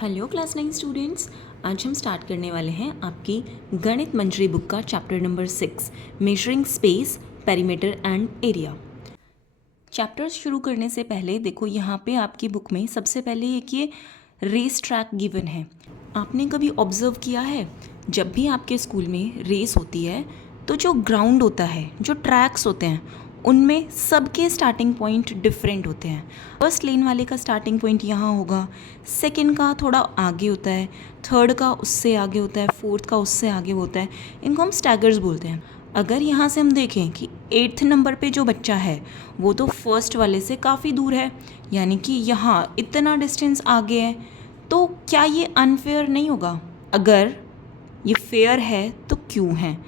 Hello class 9 students. आज हम start करने वाले हैं आपकी गणित मंजरी बुक का chapter number 6 measuring space perimeter and area. Chapter शुरू करने से पहले देखो यहाँ पे आपकी बुक में सबसे पहले एक ये रेस ट्रैक गिवन है। आपने कभी ऑब्जर्व किया है जब भी आपके स्कूल में रेस होती है तो जो ग्राउंड होता है, जो ट्रैक्स होते हैं, उनमें सबके स्टार्टिंग पॉइंट डिफरेंट होते हैं। फर्स्ट लेन वाले का स्टार्टिंग पॉइंट यहाँ होगा, सेकंड का थोड़ा आगे होता है, थर्ड का उससे आगे होता है, फोर्थ का उससे आगे होता है। इनको हम स्टैगर्स बोलते हैं। अगर यहाँ से हम देखें कि 8th नंबर पे जो बच्चा है वो तो फर्स्ट वाले से काफ़ी दूर है, यानी कि यहाँ इतना डिस्टेंस आगे है, तो क्या ये अनफेयर नहीं होगा? अगर ये फेयर है तो क्यों है?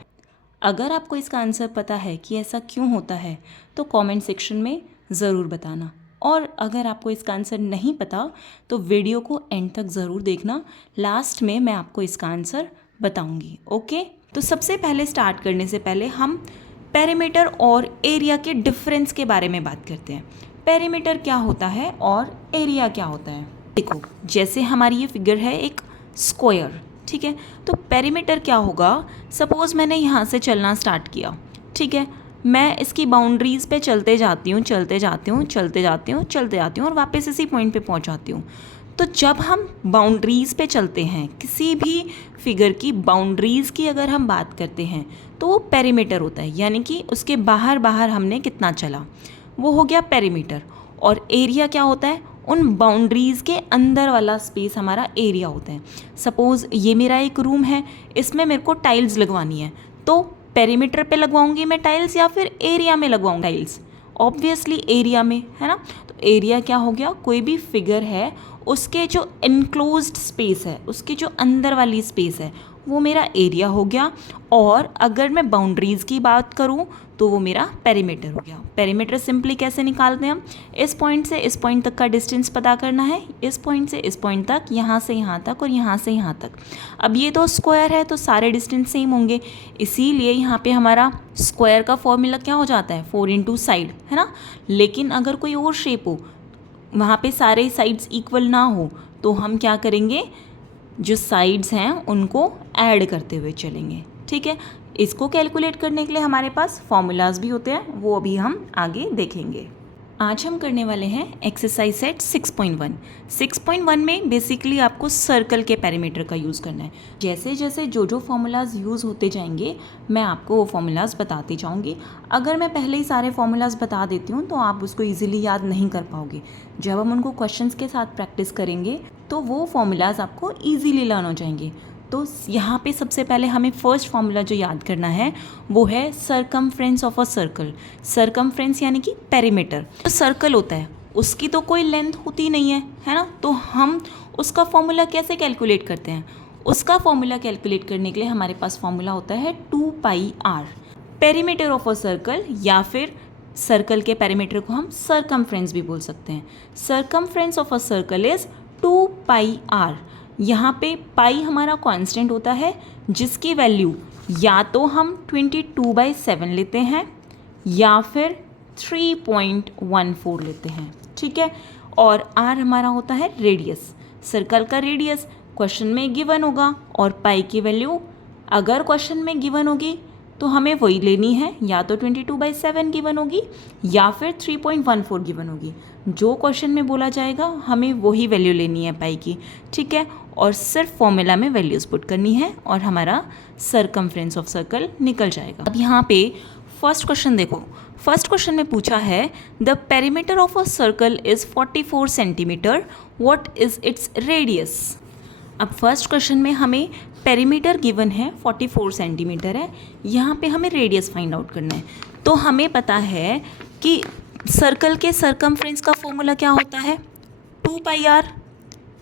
अगर आपको इसका आंसर पता है कि ऐसा क्यों होता है तो कमेंट सेक्शन में ज़रूर बताना, और अगर आपको इसका आंसर नहीं पता तो वीडियो को एंड तक ज़रूर देखना। लास्ट में मैं आपको इसका आंसर बताऊंगी। ओके, तो सबसे पहले स्टार्ट करने से पहले हम पेरीमीटर और एरिया के डिफरेंस के बारे में बात करते हैं। पेरीमीटर क्या होता है और एरिया क्या होता है। देखो, जैसे हमारी ये फिगर है एक स्क्वायर, ठीक है, तो पेरीमीटर क्या होगा? सपोज़ मैंने यहाँ से चलना स्टार्ट किया, ठीक है, मैं इसकी बाउंड्रीज़ पे चलते जाती हूँ और वापस इसी पॉइंट पे पहुँच जाती हूँ। तो जब हम बाउंड्रीज़ पे चलते हैं, किसी भी फिगर की बाउंड्रीज़ की अगर हम बात करते हैं तो वो पेरीमीटर होता है, यानी कि उसके बाहर बाहर हमने कितना चला, वो हो गया पेरीमीटर। और एरिया क्या होता है? उन बाउंड्रीज़ के अंदर वाला स्पेस हमारा एरिया होता है। सपोज़ ये मेरा एक रूम है, इसमें मेरे को टाइल्स लगवानी है, तो पेरीमीटर पे लगवाऊंगी मैं टाइल्स या फिर एरिया में लगवाऊंगी टाइल्स? ऑब्वियसली एरिया में, है ना। तो एरिया क्या हो गया? कोई भी फिगर है उसके जो इनक्लोज्ड स्पेस है, उसके जो अंदर वाली स्पेस है, वो मेरा एरिया हो गया। और अगर मैं बाउंड्रीज़ की बात करूँ तो वो मेरा पेरीमीटर हो गया। पेरीमीटर सिंपली कैसे निकालते हैं हम? इस पॉइंट से इस पॉइंट तक का डिस्टेंस पता करना है, इस पॉइंट से इस पॉइंट तक, यहाँ से यहाँ तक और यहाँ से यहाँ तक। अब ये तो स्क्वायर है तो सारे डिस्टेंस सेम होंगे, इसीलिए यहाँ पे हमारा स्क्वायर का फॉर्मूला क्या हो जाता है? 4 इंटू साइड, है ना। लेकिन अगर कोई और शेप हो, वहाँ पे सारे साइड्स इक्वल ना हो, तो हम क्या करेंगे? जो साइड्स हैं उनको ऐड करते हुए चलेंगे, ठीक है। इसको कैलकुलेट करने के लिए हमारे पास फॉर्मूलाज भी होते हैं, वो अभी हम आगे देखेंगे। आज हम करने वाले हैं एक्सरसाइज सेट 6.1। 6.1 में बेसिकली आपको सर्कल के पेरीमीटर का यूज़ करना है। जैसे जैसे जो फॉर्मूलाज यूज़ होते जाएंगे मैं आपको वो फॉर्मूलाज बताती जाऊंगी। अगर मैं पहले ही सारे फॉर्मूलाज बता देती हूँ तो आप उसको ईजिली याद नहीं कर पाओगे। जब हम उनको क्वेश्चंस के साथ प्रैक्टिस करेंगे तो वो फॉर्मूलाज आपको ईजिली लर्न हो जाएंगे। तो यहाँ पे सबसे पहले हमें फर्स्ट फार्मूला जो याद करना है वो है circumference of a circle. Circumference यानी कि पेरीमीटर। तो सर्कल होता है, उसकी तो कोई लेंथ होती नहीं है ना। तो हम उसका फॉर्मूला कैसे कैलकुलेट करते हैं? उसका फॉर्मूला कैलकुलेट करने के लिए हमारे पास फॉर्मूला होता है 2πr। Perimeter of a circle, या फिर सर्कल के पेरीमीटर को हम सरकमफ्रेंस भी बोल सकते हैं। Circumference of a circle is 2πr। यहाँ पे पाई हमारा कांस्टेंट होता है, जिसकी वैल्यू या तो हम 22/7 लेते हैं या फिर 3.14 लेते हैं, ठीक है। और आर हमारा होता है रेडियस, सर्कल का रेडियस क्वेश्चन में गिवन होगा। और पाई की वैल्यू अगर क्वेश्चन में गिवन होगी तो हमें वही लेनी है, या तो 22/7 गिवन होगी या फिर 3.14 गिवन होगी। जो क्वेश्चन में बोला जाएगा हमें वही वैल्यू लेनी है पाई की, ठीक है। और सिर्फ फॉर्मूला में वैल्यूज़ पुट करनी है और हमारा सरकमफ्रेंस ऑफ सर्कल निकल जाएगा। अब यहाँ पे फर्स्ट क्वेश्चन देखो। फर्स्ट क्वेश्चन में पूछा है the perimeter of a circle is 44 centimetre, what is its radius. अब फर्स्ट क्वेश्चन में हमें पेरीमीटर गिवन है 44 सेंटीमीटर है, यहाँ पे हमें रेडियस फाइंड आउट करना है। तो हमें पता है कि सर्कल के सरकमफ्रेंस का फॉर्मूला क्या होता है? 2πr।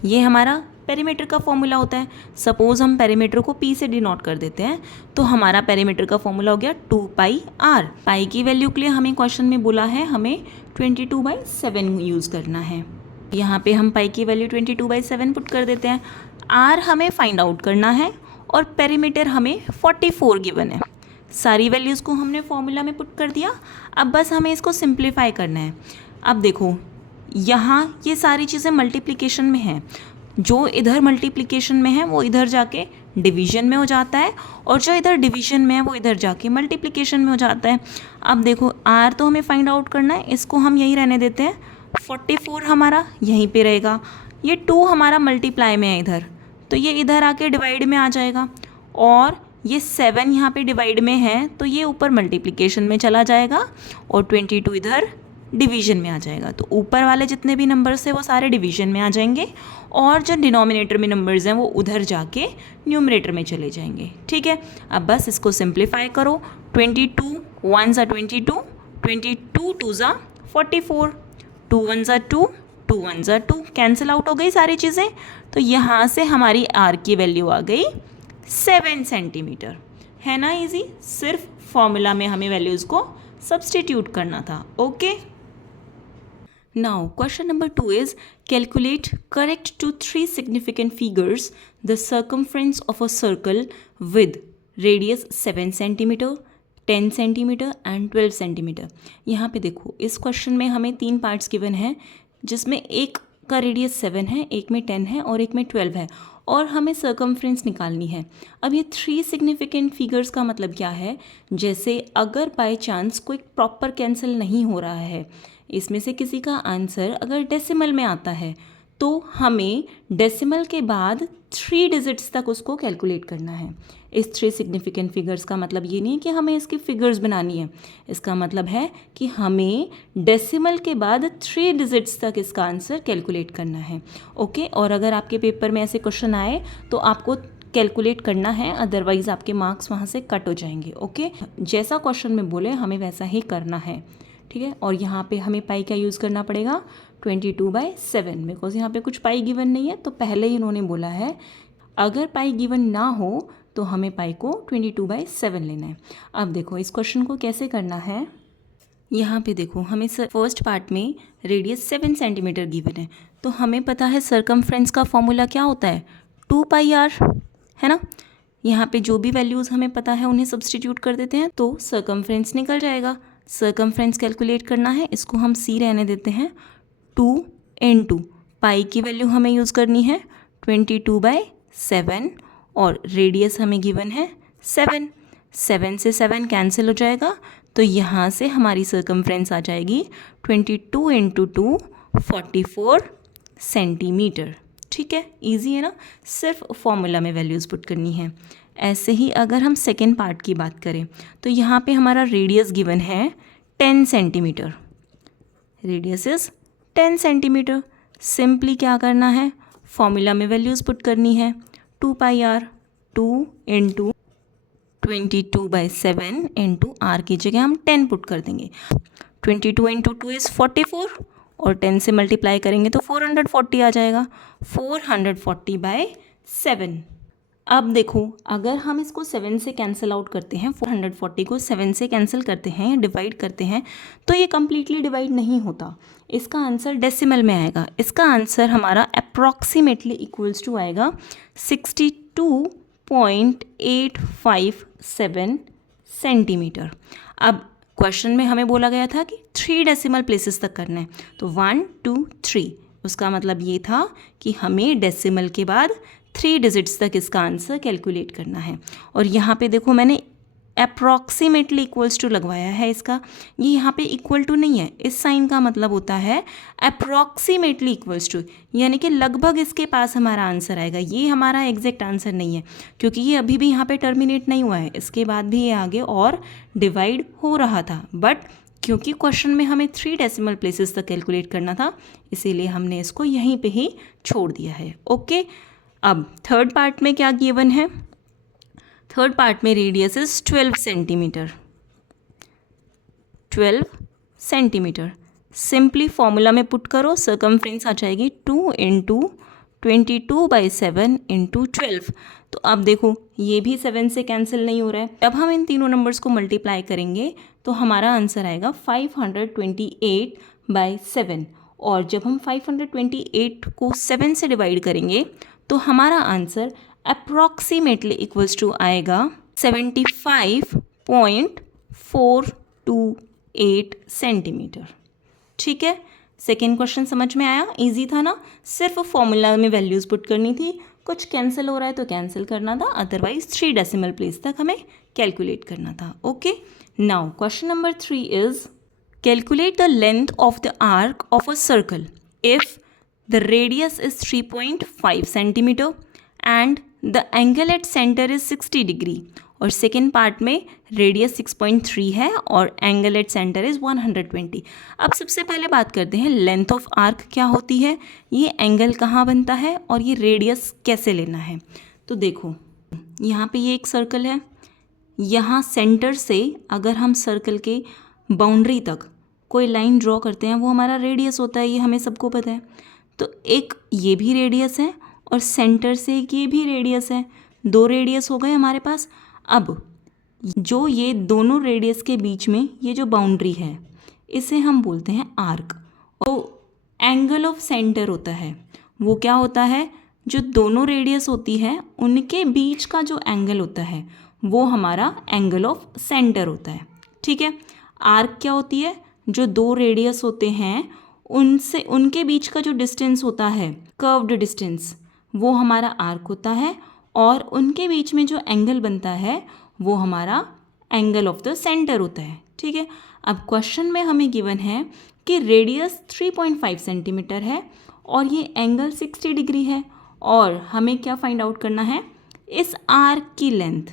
ये हमारा पेरीमीटर का फॉर्मूला होता है। सपोज़ हम पेरीमीटर को p से डिनोट कर देते हैं, तो हमारा पेरीमीटर का फॉर्मूला हो गया 2πr। पाई की वैल्यू के लिए हमें क्वेश्चन में बोला है हमें 22/7 यूज़ करना है। यहाँ पे हम पाई की वैल्यू 22/7 पुट कर देते हैं। आर हमें फाइंड आउट करना है और पेरीमीटर हमें 44 गिवन है। सारी वैल्यूज़ को हमने फॉर्मूला में पुट कर दिया। अब बस हमें इसको सिंप्लीफाई करना है। अब देखो, यहाँ ये सारी चीज़ें मल्टीप्लिकेशन में हैं, जो इधर मल्टीप्लिकेशन में है वो इधर जाके डिवीजन में हो जाता है, और जो इधर डिवीजन में है वो इधर जाके मल्टीप्लिकेशन में हो जाता है। अब देखो r तो हमें फाइंड आउट करना है, इसको हम यहीं रहने देते हैं, 44 हमारा यहीं पे रहेगा, ये 2 हमारा मल्टीप्लाई में है इधर, तो ये इधर आके डिवाइड में आ जाएगा, और ये 7 यहाँ पे डिवाइड में है तो ये ऊपर मल्टीप्लिकेशन में चला जाएगा, और 22 इधर डिवीजन में आ जाएगा। तो ऊपर वाले जितने भी नंबर्स हैं वो सारे डिवीजन में आ जाएंगे, और जो डिनोमिनेटर में नंबर्स हैं वो उधर जाके न्यूमरेटर में चले जाएंगे। ठीक है, अब बस इसको सिंप्लीफाई करो, 22 1 ज़ा 22, 22 2 ज़ा 44, 2 1 ज़ा 2, 2 1 ज़ा 2, कैंसिल आउट हो गई सारी चीज़ें। तो यहाँ से हमारी r की वैल्यू आ गई 7 सेंटीमीटर। है ना इजी, सिर्फ फॉर्मूला में हमें वैल्यूज़ को सब्सटीट्यूट करना था। Okay, now question number 2 is calculate correct to 3 significant figures the circumference of a circle with radius 7 centimetre, 10 centimetre and 12 centimetre. यहाँ पे देखो इस क्वेश्चन में हमें 3 पार्ट्स गिवन हैं, जिसमें एक का रेडियस 7 है, एक में 10 है और एक में 12 है, और हमें सर्कमफ्रेंस निकालनी है। अब ये 3 सिग्निफिकेंट फिगर्स का मतलब क्या है, जैसे अगर बाय चांस कोई प्रॉपर कैंसिल नहीं हो रहा है, इसमें से किसी का आंसर अगर डेसिमल में आता है, तो हमें डेसिमल के बाद 3 डिजिट्स तक उसको कैलकुलेट करना है। इस 3 सिग्निफिकेंट फिगर्स का मतलब ये नहीं है कि हमें इसकी फिगर्स बनानी है, इसका मतलब है कि हमें डेसिमल के बाद 3 डिजिट्स तक इसका आंसर कैलकुलेट करना है। ओके, और अगर आपके पेपर में ऐसे क्वेश्चन आए तो आपको कैलकुलेट करना है, अदरवाइज़ आपके मार्क्स वहाँ से कट हो जाएंगे। ओके, जैसा क्वेश्चन में बोले हमें वैसा ही करना है। ठीक है, और यहाँ पे हमें पाई का यूज़ करना पड़ेगा 22/7, बिकॉज यहाँ पे कुछ पाई गिवन नहीं है, तो पहले ही इन्होंने बोला है अगर पाई गिवन ना हो तो हमें पाई को 22/7 लेना है। अब देखो इस क्वेश्चन को कैसे करना है, यहाँ पे देखो हमें फर्स्ट पार्ट में रेडियस 7 सेंटीमीटर गिवन है, तो हमें पता है सर्कमफ्रेंस का फॉर्मूला क्या होता है, 2πr, है ना। यहाँ पे जो भी वैल्यूज़ हमें पता है उन्हें सब्सटीट्यूट कर देते हैं तो सर्कमफ्रेंस निकल जाएगा। सर्कमफ्रेंस कैलकुलेट करना है, इसको हम c रहने देते हैं, 2 × पाई की वैल्यू हमें यूज़ करनी है 22/7, और रेडियस हमें गिवन है 7, 7 से 7 कैंसिल हो जाएगा, तो यहाँ से हमारी सर्कमफ्रेंस आ जाएगी 22 × 2 44 सेंटीमीटर। ठीक है, इजी है ना, सिर्फ फॉर्मूला में वैल्यूज़ पुट करनी है। ऐसे ही अगर हम सेकेंड पार्ट की बात करें तो यहाँ पे हमारा रेडियस गिवन है 10 centimetre, radius is 10 centimetre. Simply क्या करना है, फॉर्मूला में वैल्यूज़ पुट करनी है, 2πr, 2 × 22/7 × r की जगह हम 10 पुट कर देंगे। 22 × 2 इज़ 44, और 10 से मल्टीप्लाई करेंगे तो 440 आ जाएगा, 440/7। अब देखो अगर हम इसको 7 से कैंसिल आउट करते हैं, 440 को 7 से कैंसिल करते हैं या डिवाइड करते हैं, तो ये कम्प्लीटली डिवाइड नहीं होता, इसका आंसर डेसिमल में आएगा। इसका आंसर हमारा अप्रॉक्सीमेटली इक्वल्स टू आएगा 62.857 सेंटीमीटर। अब क्वेश्चन में हमें बोला गया था कि 3 डेसिमल प्लेसेस तक करना है, तो 1 2 3, उसका मतलब ये था कि हमें डेसिमल के बाद 3 डिजिट्स तक इसका आंसर कैलकुलेट करना है। और यहाँ पे देखो मैंने अप्रॉक्सीमेटली इक्वल्स टू लगवाया है, इसका ये यहाँ पे इक्वल टू नहीं है, इस साइन का मतलब होता है अप्रॉक्सीमेटली इक्वल्स टू, यानी कि लगभग इसके पास हमारा आंसर आएगा। ये हमारा एग्जैक्ट आंसर नहीं है, क्योंकि ये अभी भी यहाँ पे टर्मिनेट नहीं हुआ है, इसके बाद भी ये आगे और डिवाइड हो रहा था, बट क्योंकि क्वेश्चन में हमें 3 डेसिमल प्लेसेस तक कैलकुलेट करना था, इसीलिए हमने इसको यहीं पे ही छोड़ दिया है। ओके, अब थर्ड पार्ट में क्या गिवन है, थर्ड पार्ट में radius is 12 centimetre, 12 centimetre. Simply formula में पुट करो, सर्कमफ्रेंस आ जाएगी 2 × 22/7 × 12। तो अब देखो ये भी 7 से कैंसिल नहीं हो रहा है, अब हम इन तीनों नंबर्स को मल्टीप्लाई करेंगे तो हमारा आंसर आएगा 528/7, और जब हम 528 को 7 से डिवाइड करेंगे तो हमारा आंसर अप्रॉक्सीमेटली इक्वल्स टू आएगा 75.428 सेंटीमीटर। ठीक है, सेकेंड क्वेश्चन समझ में आया? इजी था ना, सिर्फ फॉर्मूला में वैल्यूज़ पुट करनी थी, कुछ कैंसिल हो रहा है तो कैंसिल करना था, अदरवाइज 3 डेसिमल प्लेस तक हमें कैलकुलेट करना था. Okay, now question number 3 is calculate the length of the arc of a circle if the radius is 3.5 centimetre and the angle at centre is 60 degree. और second part में radius 6.3 है और angle at centre is 120. अब सबसे पहले बात करते हैं लेंथ ऑफ आर्क क्या होती है, ये एंगल कहाँ बनता है और ये रेडियस कैसे लेना है. तो देखो यहाँ पे ये एक सर्कल है, यहाँ सेंटर से अगर हम सर्कल के बाउंड्री तक कोई लाइन ड्रॉ करते हैं वो हमारा रेडियस होता है, ये हमें सबको पता है. तो एक ये भी रेडियस है और सेंटर से एक ये भी रेडियस है, 2 रेडियस हो गए हमारे पास. अब जो ये दोनों रेडियस के बीच में ये जो बाउंड्री है इसे हम बोलते हैं आर्क. तो एंगल ऑफ सेंटर होता है वो क्या होता है, जो दोनों रेडियस होती है उनके बीच का जो एंगल होता है वो हमारा एंगल ऑफ सेंटर होता है. ठीक है, आर्क क्या होती है, जो 2 रेडियस होते हैं उनसे उनके बीच का जो डिस्टेंस होता है, कर्व्ड डिस्टेंस, वो हमारा आर्क होता है. और उनके बीच में जो एंगल बनता है वो हमारा एंगल ऑफ द सेंटर होता है. ठीक है, अब क्वेश्चन में हमें गिवन है कि रेडियस 3.5 सेंटीमीटर है और ये एंगल 60 डिग्री है और हमें क्या फाइंड आउट करना है, इस आर्क की लेंथ.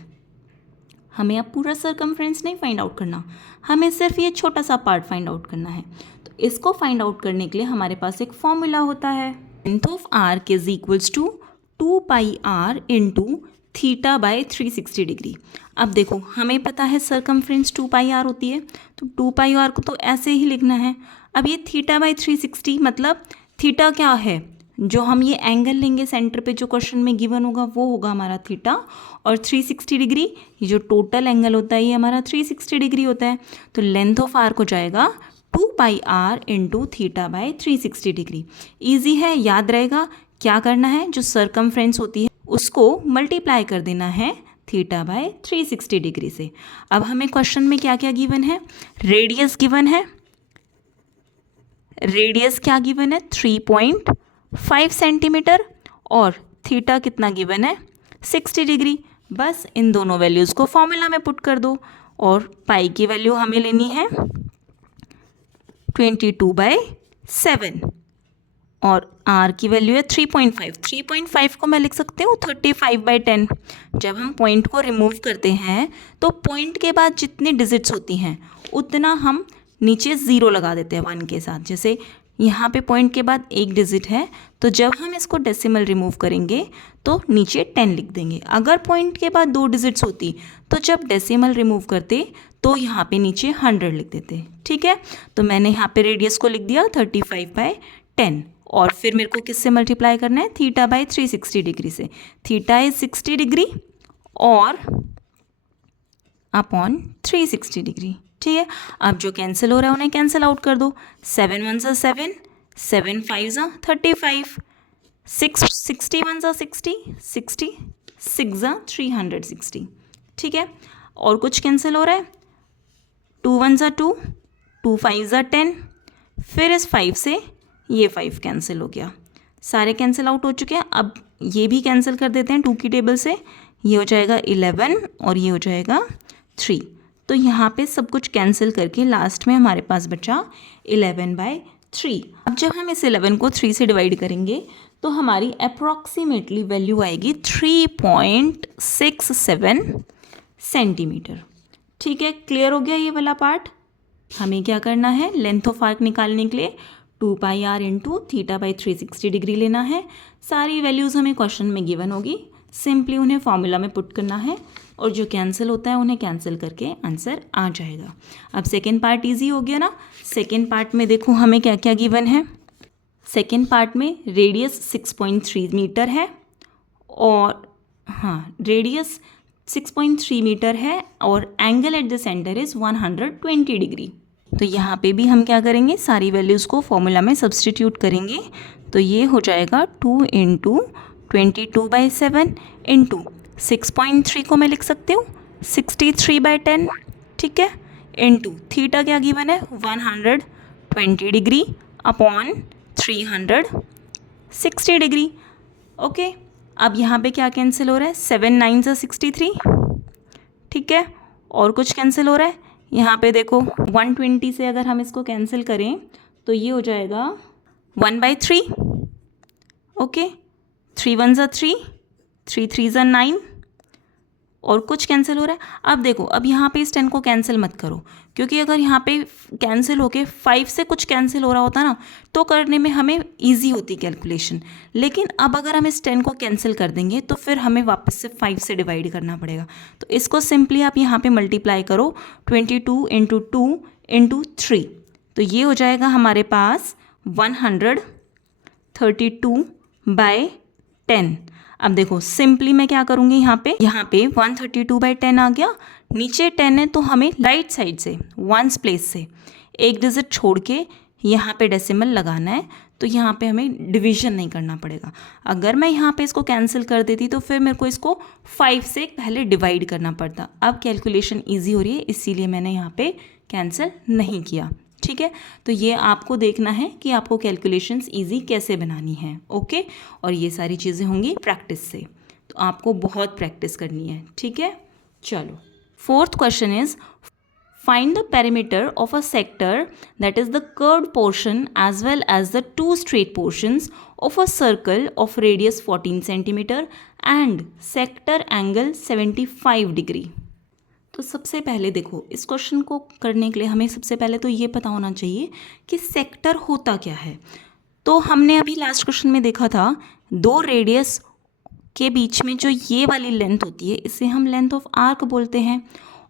हमें अब पूरा सर्कमफ्रेंस नहीं फाइंड आउट करना, हमें सिर्फ ये छोटा सा पार्ट फाइंड आउट करना है. तो इसको फाइंड आउट करने के लिए हमारे पास एक फॉर्मूला होता है, length of arc is equals to 2 pi R into theta by 360 degree. अब देखो हमें पता है सर्कमफ्रेंस 2 पाई आर होती है, तो 2 पाई आर को तो ऐसे ही लिखना है. अब ये थीटा बाय 360 मतलब थीटा क्या है, जो हम ये एंगल लेंगे सेंटर पे जो क्वेश्चन में गिवन होगा वो होगा हमारा थीटा, और 360 डिग्री ये जो टोटल एंगल होता है ये हमारा 360 डिग्री होता है. तो लेंथ ऑफ आर्क हो जाएगा 2 pi R into theta by 360 degree. Easy है, याद रहेगा. क्या करना है, जो सर्कमफ्रेंस होती है उसको मल्टीप्लाई कर देना है थीटा बाय 360 डिग्री से. अब हमें क्वेश्चन में क्या क्या गिवन है, रेडियस गिवन है, रेडियस क्या गिवन है 3.5 सेंटीमीटर और थीटा कितना गिवन है 60 डिग्री. बस इन दोनों वैल्यूज़ को फॉर्मूला में पुट कर दो और पाई की वैल्यू हमें लेनी है 22/7 और आर की वैल्यू है 3.5. 3.5 को मैं लिख सकती हूँ 35/10. जब हम पॉइंट को रिमूव करते हैं तो पॉइंट के बाद जितनी डिजिट्स होती हैं उतना हम नीचे ज़ीरो लगा देते हैं 1 के साथ. जैसे यहाँ पे पॉइंट के बाद 1 डिजिट है तो जब हम इसको डेसिमल रिमूव करेंगे तो नीचे 10 लिख देंगे. अगर पॉइंट के बाद 2 डिजिट्स होती तो जब डेसिमल रिमूव करते तो यहाँ पे नीचे 100 लिख देते. ठीक है, तो मैंने यहाँ पे रेडियस को लिख दिया 35/10 और फिर मेरे को किससे मल्टीप्लाई करना है, थीटा बाय 360 डिग्री से. थीटा इज 60 डिग्री और अपॉन 360 डिग्री. ठीक है, अब जो कैंसिल हो रहा है उन्हें कैंसिल आउट कर दो. 7 1 7, 7 5 35, 60 1 60, 60 6 360. ठीक है, और कुछ कैंसिल हो रहा है, 2 1 2, 2 5 10, फिर इस 5 से ये 5 कैंसिल हो गया, सारे कैंसिल आउट हो चुके हैं. अब ये भी कैंसिल कर देते हैं 2 की टेबल से, ये हो जाएगा 11 और ये हो जाएगा 3. तो यहाँ पे सब कुछ कैंसिल करके लास्ट में हमारे पास बचा 11/3. अब जब हम इस 11 को 3 से डिवाइड करेंगे तो हमारी अप्रॉक्सीमेटली वैल्यू आएगी 3.67 सेंटीमीटर. ठीक है, क्लियर हो गया ये वाला पार्ट. हमें क्या करना है, लेंथ ऑफ आर्क निकालने के लिए 2 pi R into theta by 360 degree लेना है. सारी वैल्यूज़ हमें क्वेश्चन में गिवन होगी, सिंपली उन्हें फॉर्मूला में पुट करना है और जो कैंसिल होता है उन्हें कैंसिल करके आंसर आ जाएगा. अब सेकेंड पार्ट इजी हो गया ना. सेकेंड पार्ट में देखो हमें क्या क्या गिवन है. सेकेंड पार्ट में रेडियस 6.3 मीटर है और रेडियस 6.3 मीटर है और angle at the centre is 120 degree. तो यहाँ पे भी हम क्या करेंगे, सारी वैल्यूज़ को फॉर्मूला में सब्सटीट्यूट करेंगे. तो ये हो जाएगा 2 × 22/7 इंटू 6.3 को मैं लिख सकती हूँ 63/10. ठीक है, इंटू थीटा क्या गिवन है 120 डिग्री अपॉन 360 डिग्री। ओके, अब यहाँ पे क्या कैंसिल हो रहा है, 7 9 63, ठीक है। और कुछ कैंसिल हो रहा है, यहाँ पे देखो 120 से अगर हम इसको कैंसिल करें तो ये हो जाएगा 1/3। ओके, 3 1 3, 3 3 9, और कुछ कैंसिल हो रहा है। अब देखो, अब यहाँ पे इस 10 को कैंसिल मत करो, क्योंकि अगर यहाँ पे कैंसिल होके 5 से कुछ कैंसिल हो रहा होता ना तो करने में हमें इजी होती कैलकुलेशन। लेकिन अब अगर हम इस 10 को कैंसिल कर देंगे तो फिर हमें वापस से 5 से डिवाइड करना पड़ेगा। तो इसको सिंपली आप यहाँ पे मल्टीप्लाई करो, 22 × 2 × 3, तो ये हो जाएगा हमारे पास 132/10। अब देखो सिंपली मैं क्या करूँगी, यहाँ पे 132/10 आ गया, नीचे 10 है तो हमें राइट साइड से वंस प्लेस से एक डिजिट छोड़ के यहाँ पे डेसिमल लगाना है, तो यहाँ पे हमें डिवीजन नहीं करना पड़ेगा। अगर मैं यहाँ पे इसको कैंसिल कर देती तो फिर मेरे को इसको 5 से पहले डिवाइड करना पड़ता। अब कैलकुलेशन ईजी हो रही है, इसीलिए मैंने यहाँ पे कैंसिल नहीं किया, ठीक है। तो ये आपको देखना है कि आपको कैलकुलेशंस इजी कैसे बनानी है। ओके, और ये सारी चीज़ें होंगी प्रैक्टिस से, तो आपको बहुत प्रैक्टिस करनी है, ठीक है। चलो, fourth question is find the perimeter of a sector that is the curved portion as well as the 2 straight portions of a circle of radius 14 centimetre and sector angle 75 degree. तो सबसे पहले देखो, इस क्वेश्चन को करने के लिए हमें सबसे पहले तो ये पता होना चाहिए कि सेक्टर होता क्या है। तो हमने अभी लास्ट क्वेश्चन में देखा था, 2 रेडियस के बीच में जो ये वाली लेंथ होती है इसे हम लेंथ ऑफ आर्क बोलते हैं,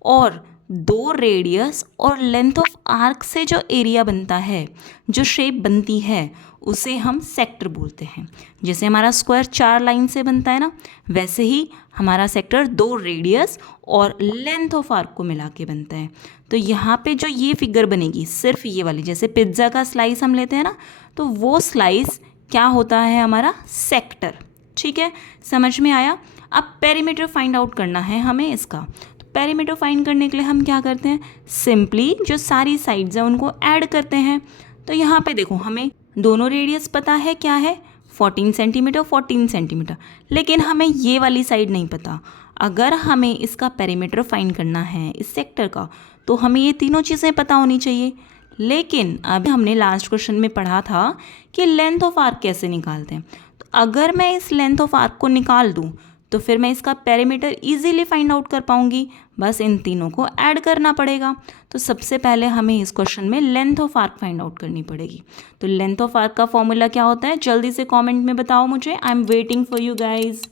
और 2 रेडियस और लेंथ ऑफ आर्क से जो एरिया बनता है, जो शेप बनती है, उसे हम सेक्टर बोलते हैं। जैसे हमारा स्क्वायर 4 लाइन से बनता है ना, वैसे ही हमारा सेक्टर 2 रेडियस और लेंथ ऑफ आर्क को मिला के बनता है। तो यहाँ पे जो ये फिगर बनेगी, सिर्फ ये वाली, जैसे पिज्ज़ा का स्लाइस हम लेते हैं ना, तो वो स्लाइस क्या होता है, हमारा सेक्टर, ठीक है। समझ में आया। अब पेरीमीटर फाइंड आउट करना है हमें इसका। तो पेरीमीटर फाइंड करने के लिए हम क्या करते हैं, सिंपली जो सारी साइड्स हैं उनको ऐड करते हैं। तो यहाँ पे देखो, हमें दोनों रेडियस पता है क्या है, 14 सेंटीमीटर 14 सेंटीमीटर, लेकिन हमें ये वाली साइड नहीं पता। अगर हमें इसका पेरीमीटर फाइंड करना है इस सेक्टर का, तो हमें ये तीनों चीज़ें पता होनी चाहिए। लेकिन अभी हमने लास्ट क्वेश्चन में पढ़ा था कि लेंथ ऑफ आर्क कैसे निकालते हैं। तो अगर मैं इस लेंथ ऑफ आर्क को निकाल दूँ तो फिर मैं इसका पेरीमीटर इजीली फाइंड आउट कर पाऊंगी, बस इन तीनों को ऐड करना पड़ेगा। तो सबसे पहले हमें इस क्वेश्चन में length of arc find out करनी पड़ेगी। तो लेंथ ऑफ आर्क का फॉर्मूला क्या होता है, जल्दी से कमेंट में बताओ मुझे, I am waiting for you guys.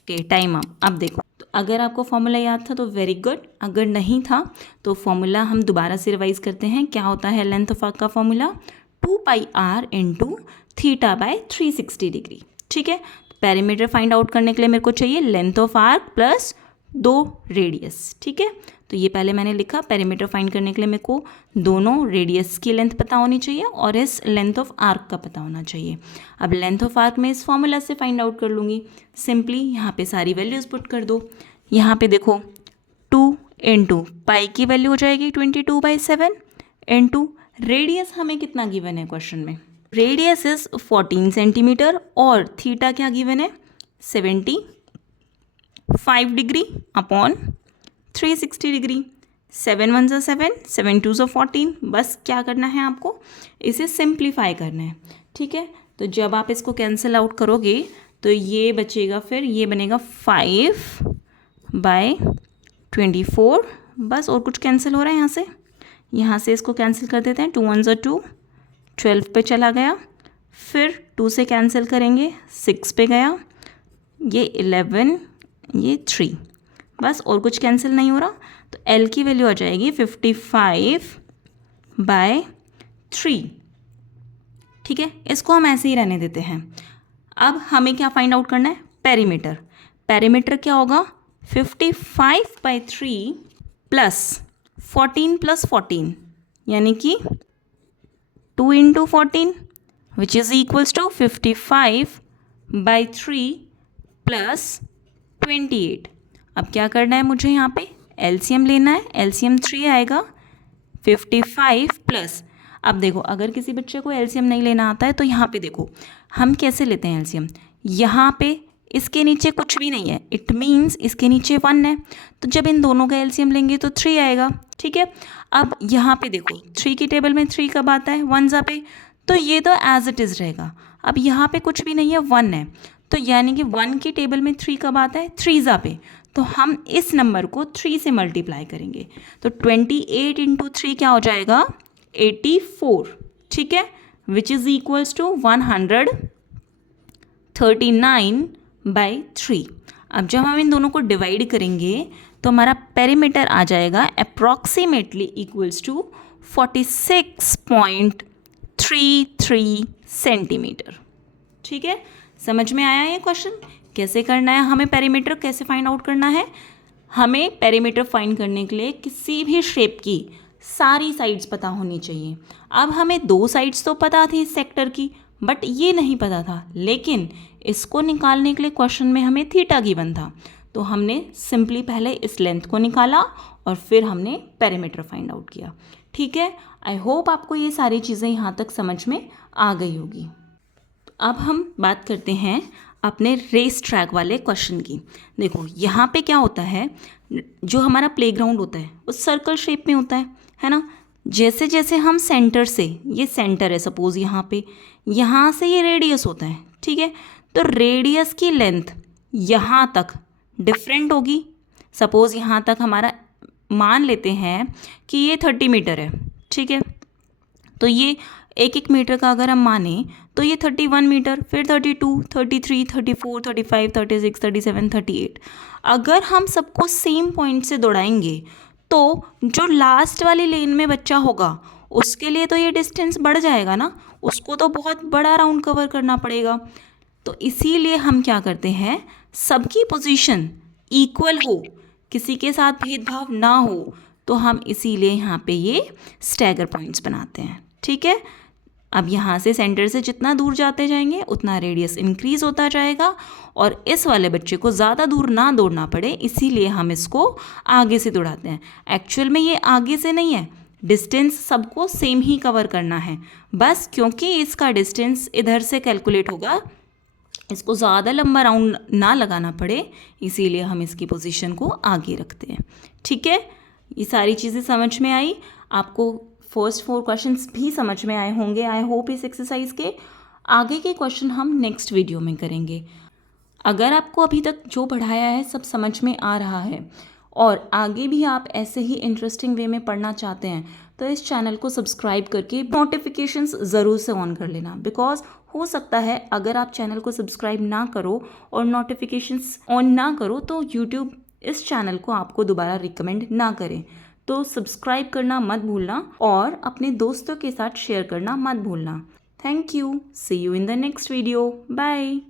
Okay, time up. अब देखो, तो अगर आपको फॉर्मूला याद था तो वेरी गुड, अगर नहीं था तो फॉर्मूला हम दोबारा से रिवाइज करते हैं। क्या होता है लेंथ ऑफ आर्क का फॉर्मूला, 2πr × θ/360 डिग्री, ठीक है। पेरीमीटर फाइंड आउट करने के लिए मेरे को चाहिए length of arc plus 2 radius, ठीक है। तो ये पहले मैंने लिखा, पेरीमीटर फाइंड करने के लिए मेरे को दोनों रेडियस की लेंथ पता होनी चाहिए और इस लेंथ ऑफ आर्क का पता होना चाहिए। अब लेंथ ऑफ आर्क में इस फॉर्मूला से फाइंड आउट कर लूँगी। सिंपली यहाँ पे सारी वैल्यूज़ पुट कर दो। यहाँ पे देखो 2 × पाई की वैल्यू हो जाएगी 22/7 × रेडियस हमें कितना गिवन है क्वेश्चन में, रेडियस इज 14 सेंटीमीटर और थीटा क्या गिवन है 75 डिग्री अपॉन 360 डिग्री। 7 1 7, 7 2 14। बस क्या करना है आपको, इसे सिंप्लीफाई करना है, ठीक है। तो जब आप इसको कैंसिल आउट करोगे तो ये बचेगा, फिर ये बनेगा 5/24। बस, और कुछ कैंसिल हो रहा है यहाँ से इसको कैंसिल कर देते हैं। 2 1 2, 12 पे चला गया, फिर 2 से कैंसिल करेंगे 6 पे गया, ये 11, ये 3। बस, और कुछ कैंसिल नहीं हो रहा। तो L की वैल्यू आ जाएगी 55/3, ठीक है। इसको हम ऐसे ही रहने देते हैं। अब हमें क्या फाइंड आउट करना है, पेरीमीटर। पेरीमीटर क्या होगा, 55/3 प्लस 14 + 14, यानी कि 2 × 14 विच इज़ इक्वल्स टू 55/3 + 28। अब क्या करना है मुझे, यहाँ पे एलसीएम लेना है। एलसीएम 3 आएगा, 55 प्लस, अब देखो, अगर किसी बच्चे को एलसीएम नहीं लेना आता है तो यहाँ पे देखो हम कैसे लेते हैं एलसीएम। यहाँ पे इसके नीचे कुछ भी नहीं है, इट मीन्स इसके नीचे 1 है, तो जब इन दोनों का एलसीएम लेंगे तो 3 आएगा। ठीक है, अब यहाँ पे देखो 3 की टेबल में 3 कब आता है, 1 जा पे, तो ये तो एज इट इज़ रहेगा। अब यहाँ पे कुछ भी नहीं है, 1 है, तो यानी कि 1 की टेबल में 3 कब आता है, 3 जा पे, तो हम इस नंबर को 3 से मल्टीप्लाई करेंगे, तो 28 इंटू 3 क्या हो जाएगा, 84। ठीक है, विच इज़ इक्वल्स टू 139/3। अब जब हम इन दोनों को डिवाइड करेंगे तो हमारा पेरीमीटर आ जाएगा अप्रॉक्सीमेटली इक्वल्स टू 46.33 सेंटीमीटर। ठीक है, समझ में आया ये क्वेश्चन कैसे करना है, हमें पेरीमीटर कैसे फाइंड आउट करना है। हमें पेरीमीटर फाइंड करने के लिए किसी भी शेप की सारी साइड्स पता होनी चाहिए। अब हमें 2 साइड्स तो पता थी इस सेक्टर की, बट ये नहीं पता था, लेकिन इसको निकालने के लिए क्वेश्चन में हमें थीटा गिवन था, तो हमने सिंपली पहले इस लेंथ को निकाला और फिर हमने पेरीमीटर फाइंड आउट किया। ठीक है, आई होप आपको ये सारी चीज़ें यहाँ तक समझ में आ गई होगी। अब हम बात करते हैं अपने रेस ट्रैक वाले क्वेश्चन की। देखो यहाँ पे क्या होता है, जो हमारा प्लेग्राउंड होता है वो सर्कल शेप में होता है ना। जैसे जैसे हम सेंटर से, ये सेंटर है सपोज़ यहाँ से ये रेडियस होता है, ठीक है, तो रेडियस की लेंथ यहाँ तक डिफरेंट होगी। सपोज़ यहाँ तक हमारा मान लेते हैं कि ये 30 मीटर है, ठीक है, तो ये 1 मीटर का अगर हम माने तो ये 31 मीटर, फिर 32, 33, 34, 35, 36, 37, 38। अगर हम सबको सेम पॉइंट से दौड़ाएंगे तो जो लास्ट वाली लेन में बच्चा होगा उसके लिए तो ये डिस्टेंस बढ़ जाएगा ना, उसको तो बहुत बड़ा राउंड कवर करना पड़ेगा। तो इसीलिए हम क्या करते हैं, सबकी पोजीशन इक्वल हो, किसी के साथ भेदभाव ना हो, तो हम इसीलिए यहाँ पे ये स्टैगर पॉइंट्स बनाते हैं। ठीक है, अब यहाँ से सेंटर से जितना दूर जाते जाएंगे उतना रेडियस इंक्रीज़ होता जाएगा और इस वाले बच्चे को ज़्यादा दूर ना दौड़ना पड़े, इसीलिए हम इसको आगे से दौड़ाते हैं। एक्चुअल में ये आगे से नहीं है, डिस्टेंस सबको सेम ही कवर करना है, बस क्योंकि इसका डिस्टेंस इधर से कैलकुलेट होगा, इसको ज़्यादा लंबा राउंड ना लगाना पड़े, इसीलिए हम इसकी पोजीशन को आगे रखते हैं। ठीक है, ये सारी चीज़ें समझ में आई आपको। फर्स्ट 4 क्वेश्चंस भी समझ में आए होंगे आई होप इस एक्सरसाइज के। आगे के क्वेश्चन हम नेक्स्ट वीडियो में करेंगे। अगर आपको अभी तक जो पढ़ाया है सब समझ में आ रहा है और आगे भी आप ऐसे ही इंटरेस्टिंग वे में पढ़ना चाहते हैं तो इस चैनल को सब्सक्राइब करके नोटिफिकेशंस ज़रूर से ऑन कर लेना, बिकॉज हो सकता है अगर आप चैनल को सब्सक्राइब ना करो और नोटिफिकेशंस ऑन ना करो तो यूट्यूब इस चैनल को आपको दोबारा रिकमेंड ना करें। तो सब्सक्राइब करना मत भूलना और अपने दोस्तों के साथ शेयर करना मत भूलना। Thank you, see you in the next video, bye.